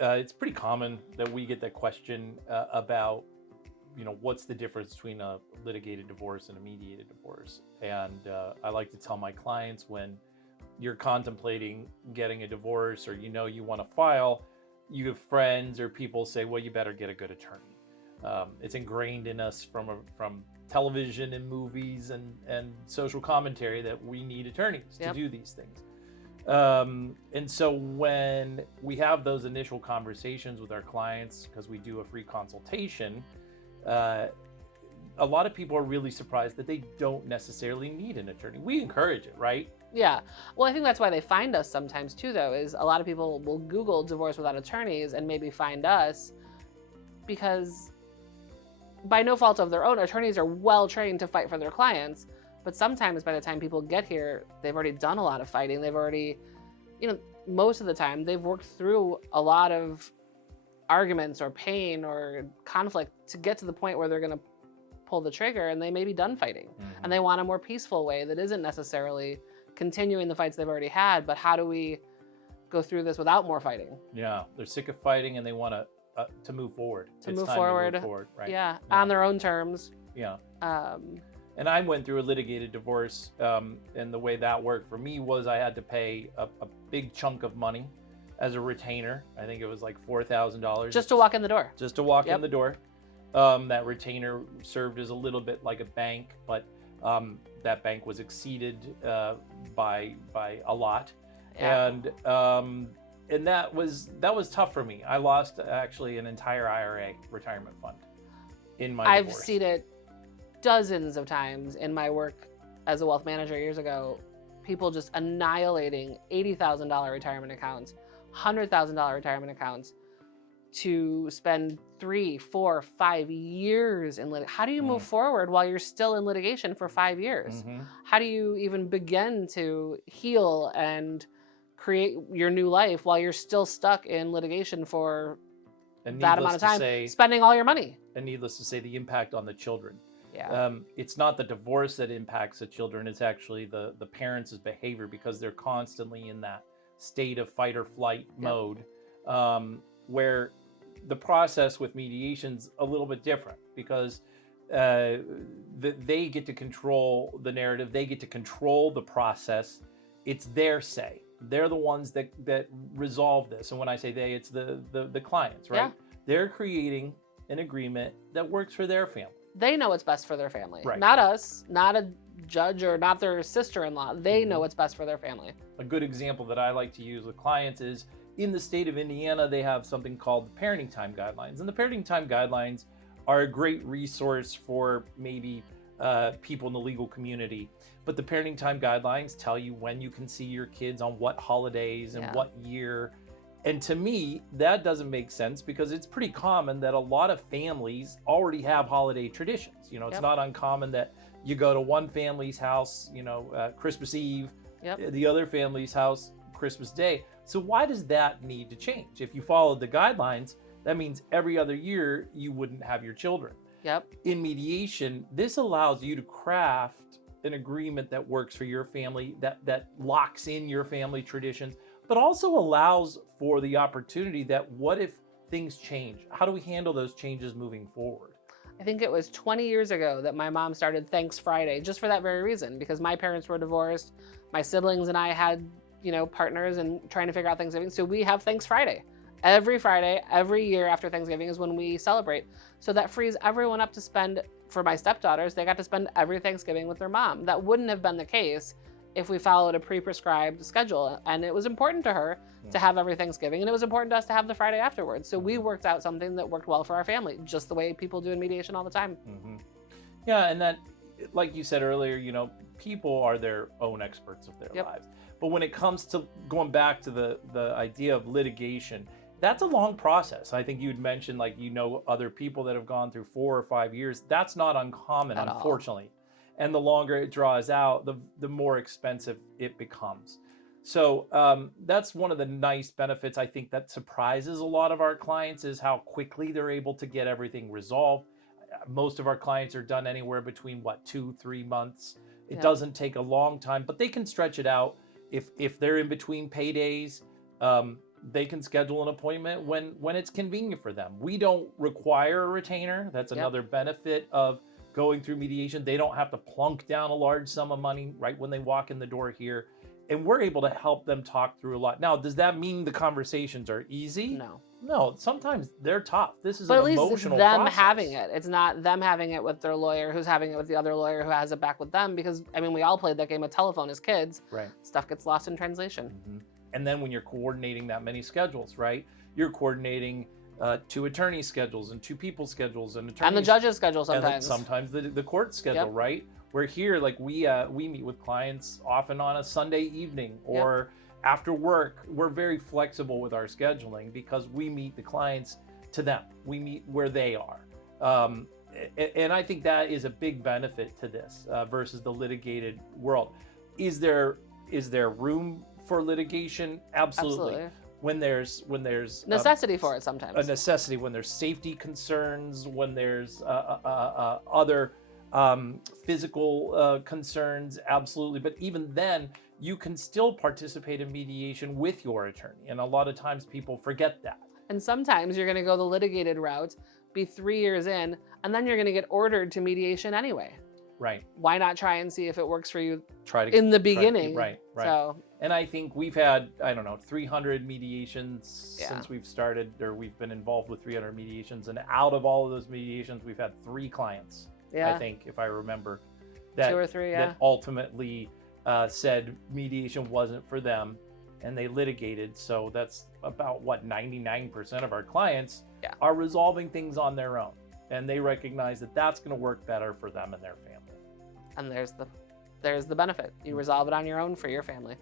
it's pretty common that we get that question about, what's the difference between a litigated divorce and a mediated divorce? And I like to tell my clients, when you're contemplating getting a divorce, or you want to file, you have friends or people say, well, you better get a good attorney. It's ingrained in us from television and movies and social commentary that we need attorneys to do these things. And so when we have those initial conversations with our clients, because we do a free consultation, a lot of people are really surprised that they don't necessarily need an attorney. We encourage it, right? Yeah. Well, I think that's why they find us sometimes too, though, is a lot of people will Google divorce without attorneys and maybe find us because by no fault of their own, attorneys are well trained to fight for their clients. But sometimes by the time people get here, they've already done a lot of fighting. They've already, most of the time, they've worked through a lot of arguments or pain or conflict to get to the point where they're going to pull the trigger, and they may be done fighting. Mm-hmm. And they want a more peaceful way that isn't necessarily continuing the fights they've already had, but how do we go through this without more fighting? Yeah, they're sick of fighting and they want to move forward. To move forward, right? Yeah, on their own terms. Yeah. And I went through a litigated divorce, and the way that worked for me was I had to pay a big chunk of money as a retainer. I think it was like $4,000. Just to walk in the door. Just to walk in the door. That retainer served as a little bit like a bank, but that bank was exceeded by a lot, and that was tough for me. I lost actually an entire IRA retirement fund in my divorce. I've seen it dozens of times in my work as a wealth manager years ago. People just annihilating $80,000 retirement accounts, $100,000 retirement accounts to spend 3, 4, 5 years in litigation. How do you move forward while you're still in litigation for 5 years? Mm-hmm. How do you even begin to heal and create your new life while you're still stuck in litigation for that amount of time, spending all your money? And needless to say, the impact on the children. Yeah. It's not the divorce that impacts the children, it's actually the parents' behavior, because they're constantly in that state of fight or flight mode, where the process with mediation's a little bit different, because they get to control the narrative, they get to control the process. It's their say. They're the ones that resolve this. And when I say they, it's the clients, right? Yeah. They're creating an agreement that works for their family. They know what's best for their family. Right. Not us, not a judge or not their sister-in-law. They know what's best for their family. A good example that I like to use with clients is, in the state of Indiana, they have something called the Parenting Time Guidelines. And the Parenting Time Guidelines are a great resource for maybe people in the legal community. But the Parenting Time Guidelines tell you when you can see your kids on what holidays and what year. And to me, that doesn't make sense, because it's pretty common that a lot of families already have holiday traditions. It's not uncommon that you go to one family's house, Christmas Eve, the other family's house, Christmas Day. So why does that need to change? If you followed the guidelines, that means every other year you wouldn't have your children. Yep. In mediation, this allows you to craft an agreement that works for your family, that locks in your family traditions, but also allows for the opportunity that what if things change? How do we handle those changes moving forward? I think it was 20 years ago that my mom started Thanks Friday, just for that very reason, because my parents were divorced. My siblings and I had, partners and trying to figure out Thanksgiving. So we have Thanks Friday. Every Friday, every year after Thanksgiving is when we celebrate. So that frees everyone up to spend, for my stepdaughters, they got to spend every Thanksgiving with their mom. That wouldn't have been the case if we followed a pre-prescribed schedule. And it was important to her to have every Thanksgiving, and it was important to us to have the Friday afterwards. So we worked out something that worked well for our family, just the way people do in mediation all the time. Mm-hmm. Yeah, and that, like you said earlier, people are their own experts of their lives. But when it comes to going back to the idea of litigation, that's a long process. I think you'd mentioned, other people that have gone through 4 or 5 years. That's not uncommon, unfortunately. And the longer it draws out, the more expensive it becomes. So that's one of the nice benefits, I think, that surprises a lot of our clients, is how quickly they're able to get everything resolved. Most of our clients are done anywhere between 2-3 months. It doesn't take a long time, but they can stretch it out if they're in between paydays. they can schedule an appointment when it's convenient for them. We don't require a retainer. That's another benefit of going through mediation. They don't have to plunk down a large sum of money right when they walk in the door here. And we're able to help them talk through a lot. Now, does that mean the conversations are easy? No, sometimes they're tough. This is but an at least emotional it's them process. having it. It's not them having it with their lawyer who's having it with the other lawyer who has it back with them, because I mean, we all played that game of telephone as kids. Right. Stuff gets lost in translation. And then when you're coordinating that many schedules, right? You're coordinating 2 attorney schedules and 2 people schedules and attorneys. And the judge's schedule And then sometimes. sometimes the court schedule, right? We're here, like we meet with clients often on a Sunday evening or after work. We're very flexible with our scheduling because we meet the clients to them. We meet where they are. And I think that is a big benefit to this versus the litigated world. Is there room for litigation? Absolutely. When there's necessity for it sometimes. A necessity, when there's safety concerns, when there's other physical concerns, absolutely. But even then, you can still participate in mediation with your attorney. And a lot of times people forget that. And sometimes you're going to go the litigated route, be 3 years in, and then you're going to get ordered to mediation anyway. Right. Why not try and see if it works for you in the beginning? Right. So, and I think we've had, 300 mediations since we've started, or we've been involved with 300 mediations. And out of all of those mediations, we've had 3 clients, I think, if I remember, that 2 or 3, that ultimately said mediation wasn't for them and they litigated. So that's about 99% of our clients are resolving things on their own. And they recognize that that's going to work better for them and their family. And there's the benefit. You resolve it on your own for your family.